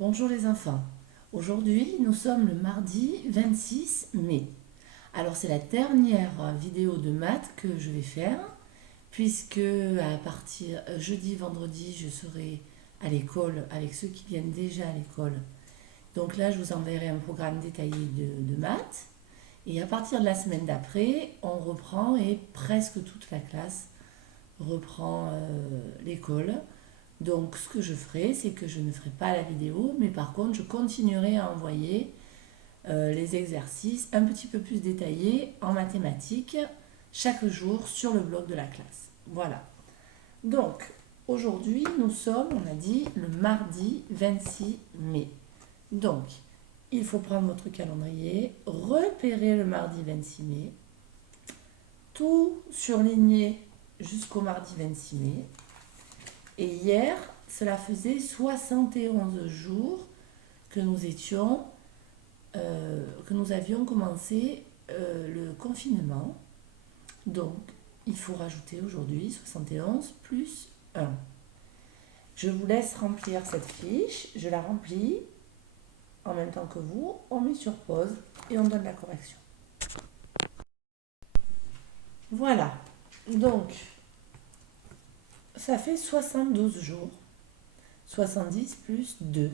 Bonjour les enfants. Aujourd'hui, nous sommes le mardi 26 mai. Alors c'est la dernière vidéo de maths que je vais faire puisque à partir jeudi, vendredi, je serai à l'école avec ceux qui viennent déjà à l'école. Donc là, je vous enverrai un programme détaillé de maths. Et à partir de la semaine d'après, on reprend et presque toute la classe reprend l'école. Donc ce que je ferai, c'est que je ne ferai pas la vidéo, mais par contre je continuerai à envoyer les exercices un petit peu plus détaillés en mathématiques chaque jour sur le blog de la classe. Voilà. Donc aujourd'hui nous sommes, on a dit, le mardi 26 mai. Donc il faut prendre votre calendrier, repérer le mardi 26 mai, tout surligner jusqu'au mardi 26 mai. Et hier, cela faisait 71 jours que que nous avions commencé le confinement. Donc, il faut rajouter aujourd'hui 71 plus 1. Je vous laisse remplir cette fiche. Je la remplis en même temps que vous. On met sur pause et on donne la correction. Voilà. Donc, ça fait 72 jours. 70 plus 2.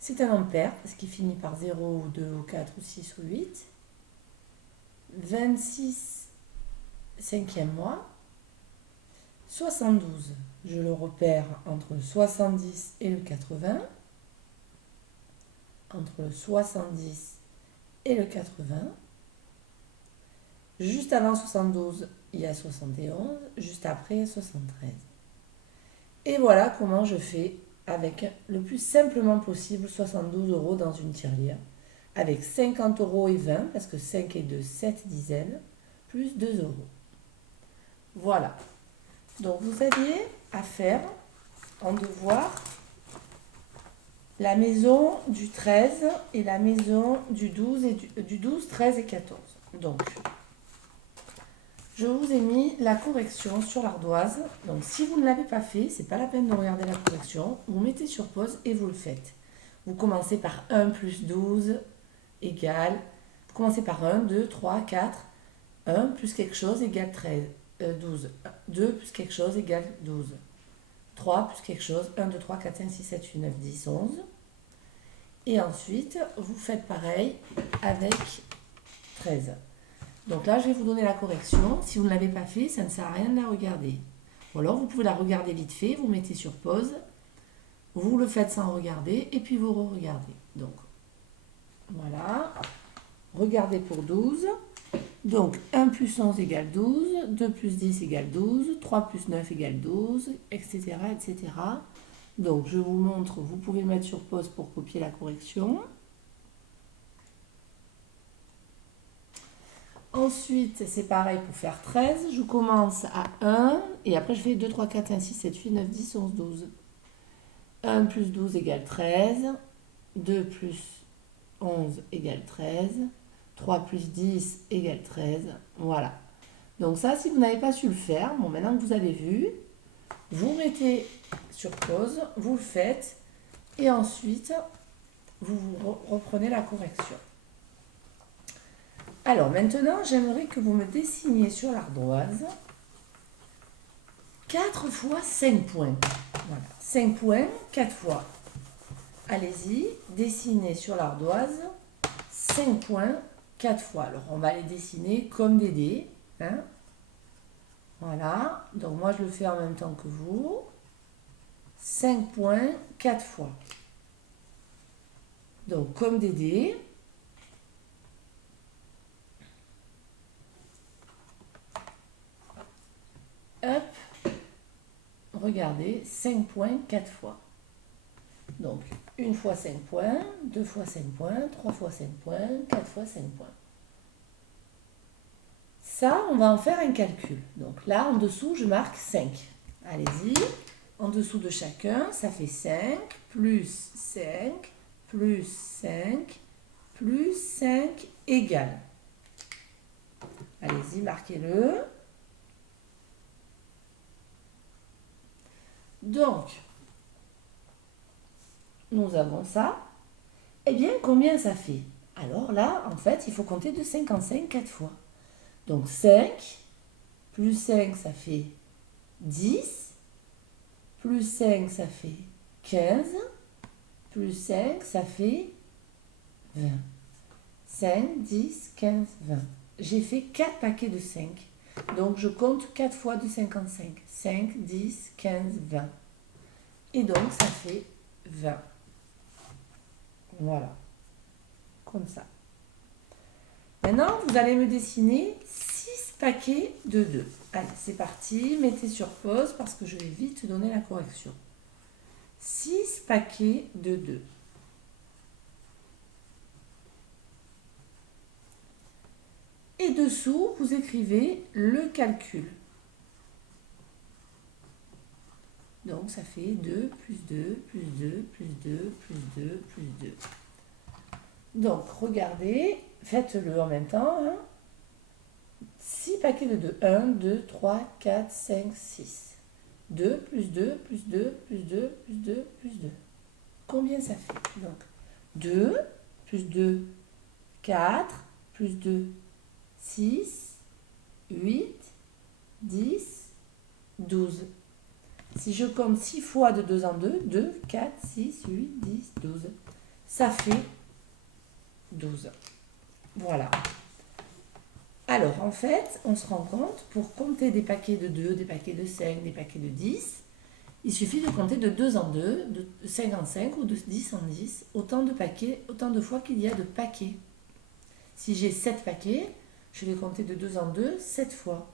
C'est un ampère parce qu'il finit par 0 ou 2 ou 4 ou 6 ou 8. 26 cinquième mois. 72, je le repère entre le 70 et le 80. Entre le 70 et le 80. Juste avant 72, il y a 71. Juste après, il y a 73. Et voilà comment je fais avec le plus simplement possible 72 euros dans une tirelire. Avec 50 euros et 20, parce que 5 et 2, 7 dizaines, plus 2 euros. Voilà. Donc vous aviez à faire en devoir la maison du 13 et la maison du 12, du 12, 13 et 14. Donc, je vous ai mis la correction sur l'ardoise. Donc si vous ne l'avez pas fait, c'est pas la peine de regarder la correction. Vous mettez sur pause et vous le faites. Vous commencez par 1 plus 12 égale. Vous commencez par 1, 2, 3, 4. 1 plus quelque chose égale 13, 12. 2 plus quelque chose égale 12. 3 plus quelque chose, 1, 2, 3, 4, 5, 6, 7, 8, 9, 10, 11. Et ensuite, vous faites pareil avec 13. Donc là, je vais vous donner la correction. Si vous ne l'avez pas fait, ça ne sert à rien de la regarder. Ou alors, vous pouvez la regarder vite fait, vous mettez sur pause, vous le faites sans regarder, et puis vous re-regardez. Donc, voilà. Regardez pour 12. Donc, 1 plus 11 égale 12, 2 plus 10 égale 12, 3 plus 9 égale 12, etc., etc. Donc, je vous montre, vous pouvez le mettre sur pause pour copier la correction. Ensuite, c'est pareil pour faire 13. Je commence à 1 et après je fais 2, 3, 4, 5, 6, 7, 8, 9, 10, 11, 12. 1 plus 12 égale 13. 2 plus 11 égale 13. 3 plus 10 égale 13. Voilà. Donc ça, si vous n'avez pas su le faire, bon, maintenant que vous avez vu, vous mettez sur pause, vous le faites et ensuite, vous reprenez la correction. Alors maintenant, j'aimerais que vous me dessiniez sur l'ardoise 4 fois 5 points. Voilà, 5 points, 4 fois. Allez-y, dessinez sur l'ardoise 5 points, 4 fois. Alors, on va les dessiner comme des dés. Hein. Voilà, donc moi je le fais en même temps que vous. 5 points, 4 fois. Donc, comme des dés. Hop, regardez, 5 points, 4 fois. Donc, 1 fois 5 points, 2 fois 5 points, 3 fois 5 points, 4 fois 5 points. Ça, on va en faire un calcul. Donc là, en dessous, je marque 5. Allez-y. En dessous de chacun, ça fait 5, plus 5, plus 5, plus 5 égale. Allez-y, marquez-le. Donc, nous avons ça. Eh bien, combien ça fait? Alors là, en fait, il faut compter de 55 4 fois. Donc 5 plus 5, ça fait 10. Plus 5, ça fait 15. Plus 5, ça fait 20. 5, 10, 15, 20. J'ai fait 4 paquets de 5. Donc je compte 4 fois de 55. 5, 10, 15, 20. Et donc ça fait 20. Voilà. Comme ça. Maintenant, vous allez me dessiner 6 paquets de 2. Allez, c'est parti. Mettez sur pause parce que je vais vite donner la correction. 6 paquets de 2. Et dessous, vous écrivez le calcul. Donc, ça fait 2 plus 2 plus 2 plus 2 plus 2 plus 2. Donc, regardez, faites-le en même temps. 6 paquets de 2. 1, 2, 3, 4, 5, 6. 2 plus 2 plus 2 plus 2 plus 2 plus 2. Combien ça fait? Donc, 2 plus 2, 4 plus 2, 6, 8, 10, 12. Si je compte 6 fois de 2 en 2, 2, 4, 6, 8, 10, 12. Ça fait 12. Voilà. Alors, en fait, on se rend compte, pour compter des paquets de 2, des paquets de 5, des paquets de 10, il suffit de compter de 2 en 2, de 5 en 5 ou de 10 en 10, autant de paquets, autant de fois qu'il y a de paquets. Si j'ai 7 paquets, je vais compter de 2 en 2, 7 fois.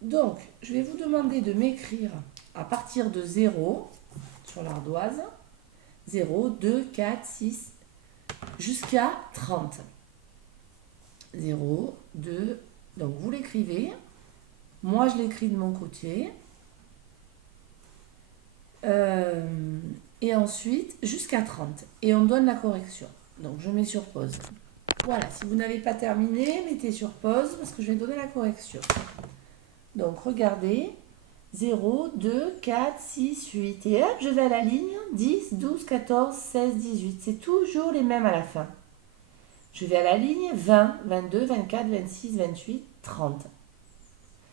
Donc, je vais vous demander de m'écrire à partir de 0 sur l'ardoise, 0, 2, 4, 6, jusqu'à 30. 0, 2, donc vous l'écrivez. Moi, je l'écris de mon côté. Et ensuite, jusqu'à 30. Et on donne la correction. Donc, je mets sur pause. Voilà, si vous n'avez pas terminé, mettez sur pause parce que je vais donner la correction. Donc, regardez. 0, 2, 4, 6, 8. Et hop, je vais à la ligne 10, 12, 14, 16, 18. C'est toujours les mêmes à la fin. Je vais à la ligne 20, 22, 24, 26, 28, 30.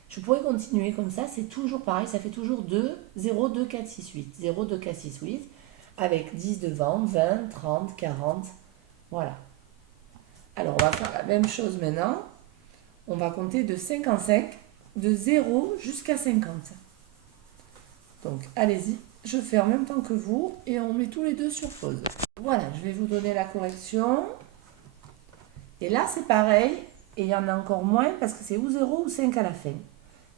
Je pourrais continuer comme ça, c'est toujours pareil, ça fait toujours 2, 0, 2, 4, 6, 8. 0, 2, 4, 6, 8. Avec 10 devant, 20, 30, 40. Voilà. Alors, on va faire la même chose maintenant. On va compter de 55, de 0 jusqu'à 50. Donc, allez-y. Je fais en même temps que vous et on met tous les deux sur pause. Voilà, je vais vous donner la correction. Et là, c'est pareil. Et il y en a encore moins parce que c'est ou 0 ou 5 à la fin.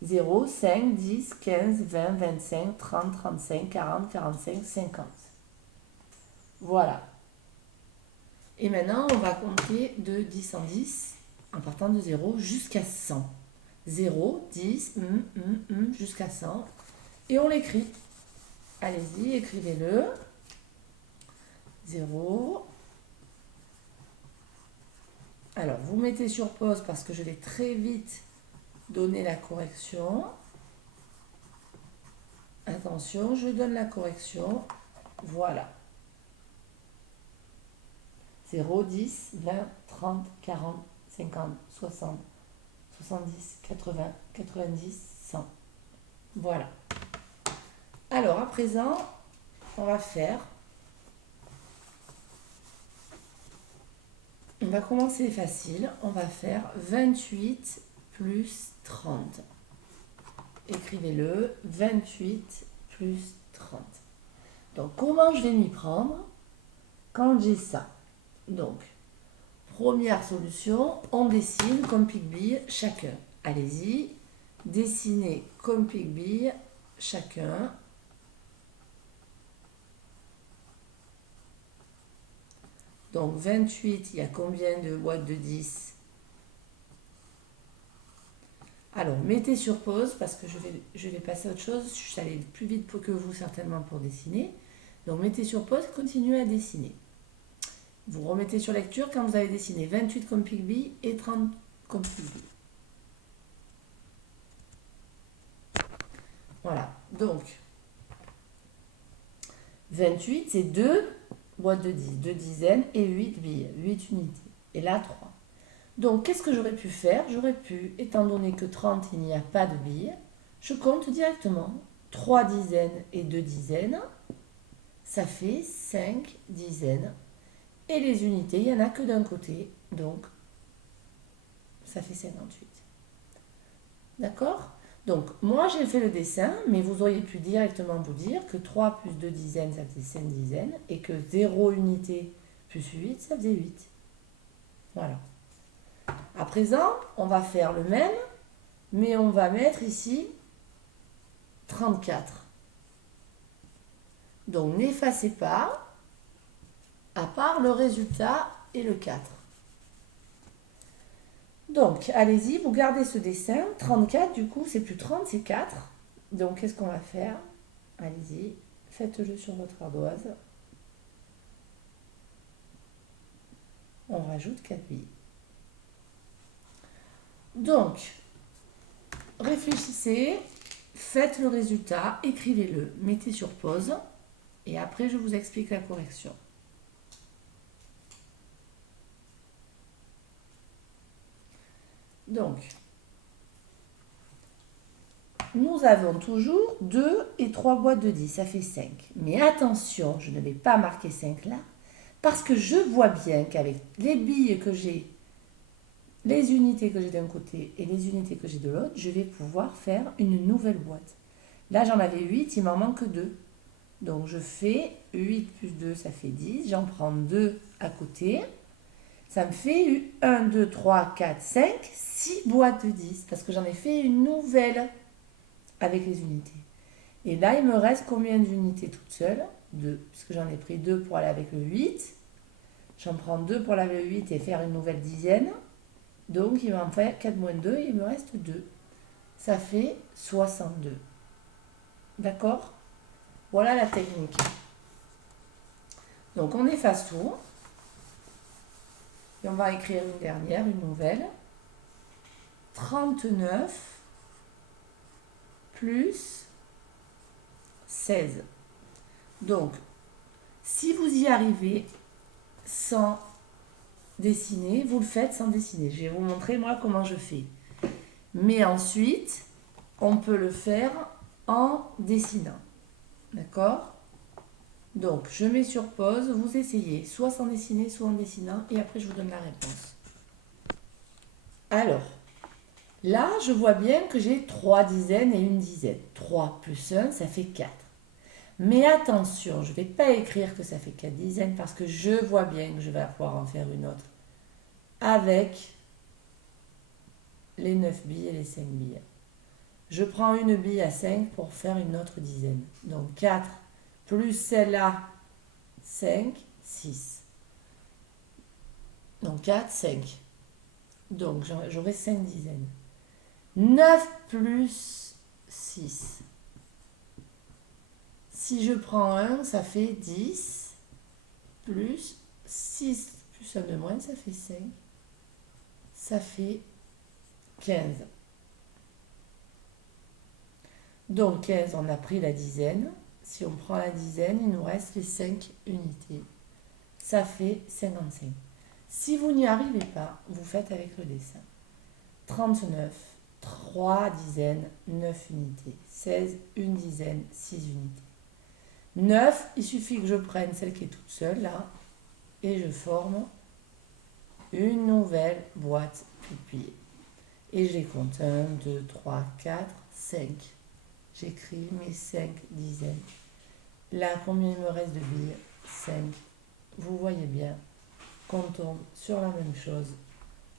0, 5, 10, 15, 20, 25, 30, 35, 40, 45, 50. Voilà. Et maintenant, on va compter de 10 en 10 en partant de 0 jusqu'à 100. 0, 10, jusqu'à 100. Et on l'écrit. Allez-y, écrivez-le. 0. Alors, vous mettez sur pause parce que je vais très vite donner la correction. Attention, je donne la correction. Voilà. 0, 10, 20, 30, 40, 50, 60, 70, 80, 90, 100. Voilà. Alors, à présent, on va commencer facile. On va faire 28 plus 30. Écrivez-le, 28 plus 30. Donc, comment je vais m'y prendre quand j'ai ça? Donc, première solution, on dessine comme pique-bille chacun. Allez-y, dessinez comme pique-bille chacun. Donc 28, il y a combien de boîtes de 10? Alors, mettez sur pause parce que je vais passer à autre chose. Je suis allée plus vite que vous certainement pour dessiner. Donc, mettez sur pause et continuez à dessiner. Vous remettez sur lecture quand vous avez dessiné 28 comme pique-bille et 30 comme pique-bille. Voilà. Donc, 28, c'est 2 boîtes de 10, 2 dizaines et 8 billes, 8 unités. Et là, 3. Donc, qu'est-ce que j'aurais pu faire? J'aurais pu, étant donné que 30, il n'y a pas de billes, je compte directement 3 dizaines et 2 dizaines. Ça fait 5 dizaines. Et les unités, il n'y en a que d'un côté. Donc, ça fait 58. D'accord? Donc, moi, j'ai fait le dessin, mais vous auriez pu directement vous dire que 3 plus 2 dizaines, ça faisait 5 dizaines, et que 0 unité plus 8, ça faisait 8. Voilà. À présent, on va faire le même, mais on va mettre ici 34. Donc, n'effacez pas, à part le résultat et le 4. Donc, allez-y, vous gardez ce dessin. 34, du coup, c'est plus 30, c'est 4. Donc, qu'est-ce qu'on va faire? Allez-y, faites-le sur votre ardoise. On rajoute 4 billes. Donc, réfléchissez, faites le résultat, écrivez-le, mettez sur pause, et après, je vous explique la correction. Donc, nous avons toujours 2 et 3 boîtes de 10, ça fait 5. Mais attention, je ne vais pas marquer 5 là, parce que je vois bien qu'avec les billes que j'ai, les unités que j'ai d'un côté et les unités que j'ai de l'autre, je vais pouvoir faire une nouvelle boîte. Là, j'en avais 8, il m'en manque 2. Donc, je fais 8 plus 2, ça fait 10. J'en prends 2 à côté. Ça me fait 1, 2, 3, 4, 5, 6 boîtes de 10. Parce que j'en ai fait une nouvelle avec les unités. Et là, il me reste combien d'unités toute seule? 2. Parce que j'en ai pris 2 pour aller avec le 8. J'en prends 2 pour aller avec le 8 et faire une nouvelle dizaine. Donc, il m'en fait 4 moins 2, il me reste 2. Ça fait 62. D'accord? Voilà la technique. Donc, on efface tout. Et on va écrire une dernière, une nouvelle. 39 plus 16. Donc, si vous y arrivez sans dessiner, vous le faites sans dessiner. Je vais vous montrer moi comment je fais. Mais ensuite, on peut le faire en dessinant. D'accord? Donc, je mets sur pause, vous essayez, soit sans dessiner, soit en dessinant, et après je vous donne la réponse. Alors, là, je vois bien que j'ai 3 dizaines et une dizaine. 3 plus 1, ça fait 4. Mais attention, je ne vais pas écrire que ça fait 4 dizaines parce que je vois bien que je vais pouvoir en faire une autre avec les 9 billes et les 5 billes. Je prends une bille à 5 pour faire une autre dizaine. Donc 4 plus celle-là, 5, 6. Donc 4, 5. Donc j'aurai 5 dizaines. 9 plus 6. Si je prends 1, ça fait 10. Plus 6 plus 1 de moins, ça fait 5. Ça fait 15. Donc 15, on a pris la dizaine. Si on prend la dizaine, il nous reste les 5 unités. Ça fait 55. Si vous n'y arrivez pas, vous faites avec le dessin. 39, 3 dizaines, 9 unités. 16, une dizaine, 6 unités. 9, il suffit que je prenne celle qui est toute seule là et je forme une nouvelle boîte pliée. Et je les compte 1, 2, 3, 4, 5. J'écris mes 5 dizaines. Là, combien il me reste de billes? 5. Vous voyez bien qu'on tombe sur la même chose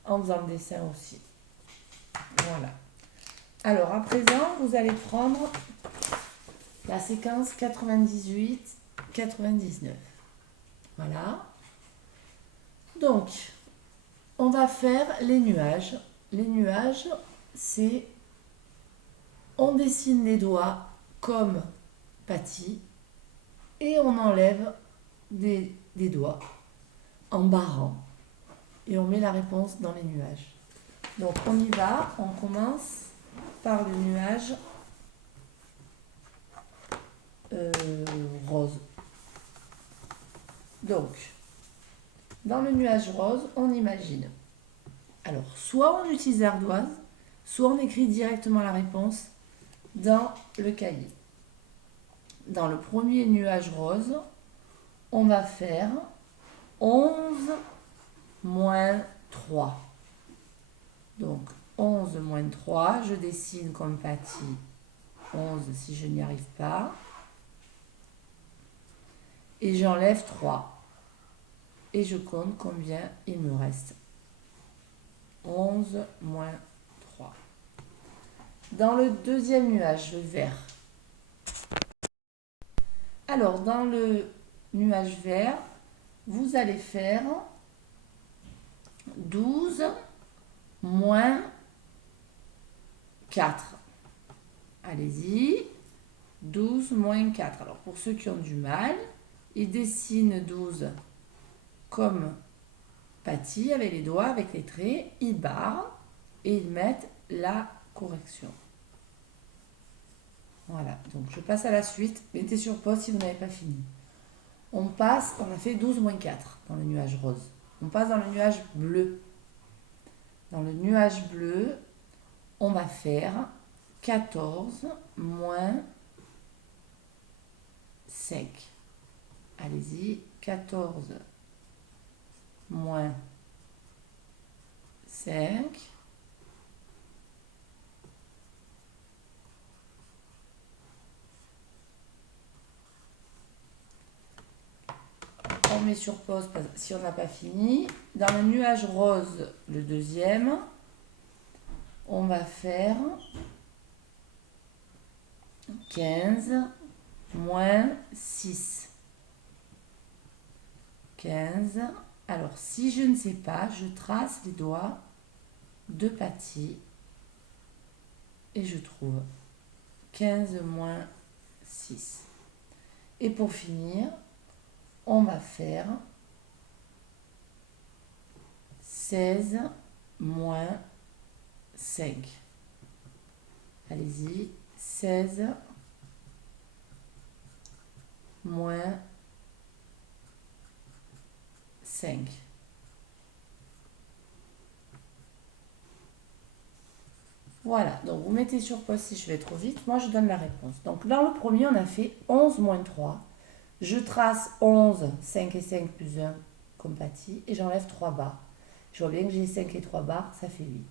en faisant le dessin aussi. Voilà. Alors, à présent, vous allez prendre la séquence 98-99. Voilà. Donc, on va faire les nuages. Les nuages, c'est... On dessine les doigts comme Patty et on enlève des doigts en barrant. Et on met la réponse dans les nuages. Donc, on y va. On commence par le nuage rose. Donc, dans le nuage rose, on imagine. Alors, soit on utilise l'ardoise, soit on écrit directement la réponse dans le cahier. Dans le premier nuage rose, on va faire 11 moins 3. Donc, 11 moins 3, je dessine comme Paty 11 si je n'y arrive pas. Et j'enlève 3. Et je compte combien il me reste. 11 moins 3. Dans le deuxième nuage, le vert. Alors, dans le nuage vert, vous allez faire 12 moins 4. Allez-y. 12 moins 4. Alors, pour ceux qui ont du mal, ils dessinent 12 comme Paty avec les doigts, avec les traits. Ils barrent et ils mettent la correction. Voilà, donc je passe à la suite. Mettez sur pause si vous n'avez pas fini. On passe, on a fait 12 moins 4 dans le nuage rose. On passe dans le nuage bleu. Dans le nuage bleu, on va faire 14 moins 5. Allez-y, 14 moins 5. On met sur pause si on n'a pas fini. Dans le nuage rose, le deuxième, on va faire 15 moins 6. 15. Alors, si je ne sais pas, je trace les doigts de Paty et je trouve 15 moins 6. Et pour finir, on va faire 16 moins 5. Allez-y, 16 moins 5. Voilà, donc vous mettez sur pause si je vais trop vite. Moi, je donne la réponse. Donc, dans le premier, on a fait 11 moins 3. Je trace 11, 5 et 5 plus 1, comme Paty, et j'enlève 3 barres. Je vois bien que j'ai 5 et 3 barres, ça fait 8.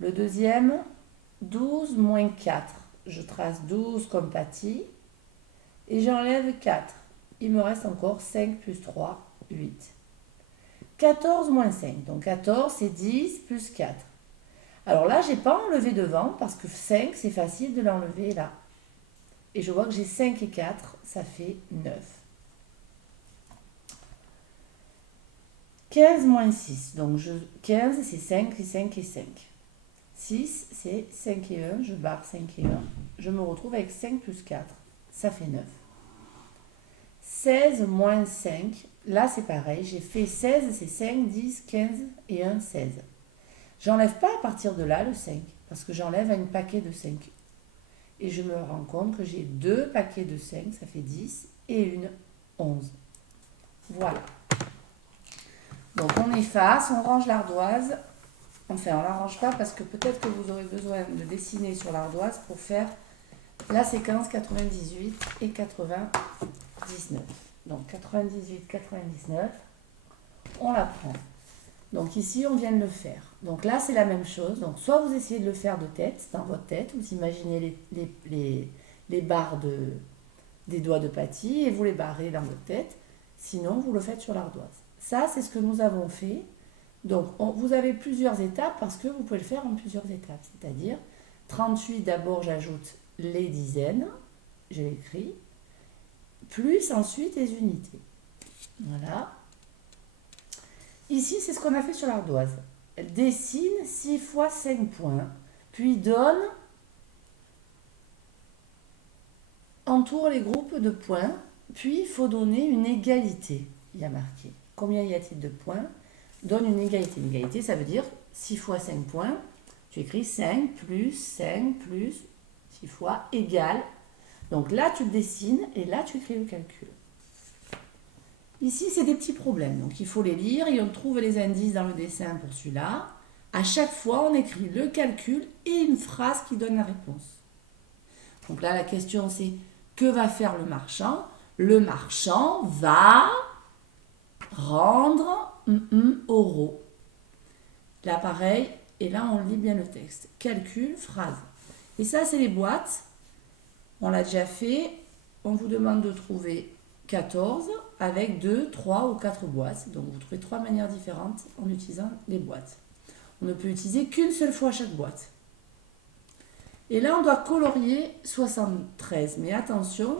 Le deuxième, 12 moins 4. Je trace 12 comme Paty, et j'enlève 4. Il me reste encore 5 plus 3, 8. 14 moins 5. Donc 14, c'est 10 plus 4. Alors là, je n'ai pas enlevé devant parce que 5, c'est facile de l'enlever là. Et je vois que j'ai 5 et 4, ça fait 9. 15 moins 6. Donc 15, c'est 5 et 5 et 5. 6, c'est 5 et 1. Je barre 5 et 1. Je me retrouve avec 5 plus 4. Ça fait 9. 16 moins 5. Là, c'est pareil. J'ai fait 16, c'est 5, 10, 15 et 1, 16. J'enlève pas à partir de là le 5, parce que j'enlève un paquet de 5. Et je me rends compte que j'ai 2 paquets de 5, ça fait 10, et une 11. Voilà. Donc on efface, on range l'ardoise. Enfin, on ne la range pas parce que peut-être que vous aurez besoin de dessiner sur l'ardoise pour faire la séquence 98 et 99. Donc 98, 99, on la prend. Donc ici, on vient de le faire. Donc là, c'est la même chose. Donc soit vous essayez de le faire de tête, dans votre tête, vous imaginez les barres des doigts de Paty et vous les barrez dans votre tête. Sinon, vous le faites sur l'ardoise. Ça, c'est ce que nous avons fait. Donc, vous avez plusieurs étapes parce que vous pouvez le faire en plusieurs étapes. C'est-à-dire, 38, d'abord, j'ajoute les dizaines. Je l'écris. Plus ensuite les unités. Voilà. Ici, c'est ce qu'on a fait sur l'ardoise. Elle dessine 6 fois 5 points, puis donne, entoure les groupes de points, puis il faut donner une égalité. Il y a marqué. Combien y a-t-il de points? Donne une égalité. Une égalité, ça veut dire 6 fois 5 points. Tu écris 5 plus 6 fois égale. Donc là, tu dessines et là, tu écris le calcul. Ici, c'est des petits problèmes. Donc, il faut les lire et on trouve les indices dans le dessin pour celui-là. À chaque fois, on écrit le calcul et une phrase qui donne la réponse. Donc là, la question, c'est que va faire le marchand? Le marchand va rendre euros. Là, pareil, et là, on lit bien le texte. Calcul, phrase. Et ça, c'est les boîtes. On l'a déjà fait. On vous demande de trouver 14 avec 2, 3 ou 4 boîtes. Donc, vous trouvez 3 manières différentes en utilisant les boîtes. On ne peut utiliser qu'une seule fois chaque boîte. Et là, on doit colorier 73. Mais attention,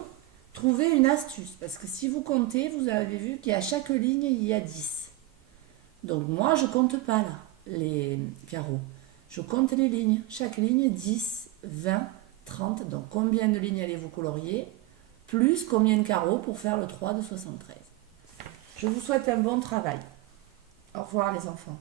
trouvez une astuce. Parce que si vous comptez, vous avez vu qu'à chaque ligne, il y a 10. Donc moi, je ne compte pas là, les carreaux. Je compte les lignes. Chaque ligne, 10, 20, 30. Donc combien de lignes allez-vous colorier? Plus combien de carreaux pour faire le 3 de 73. Je vous souhaite un bon travail. Au revoir les enfants.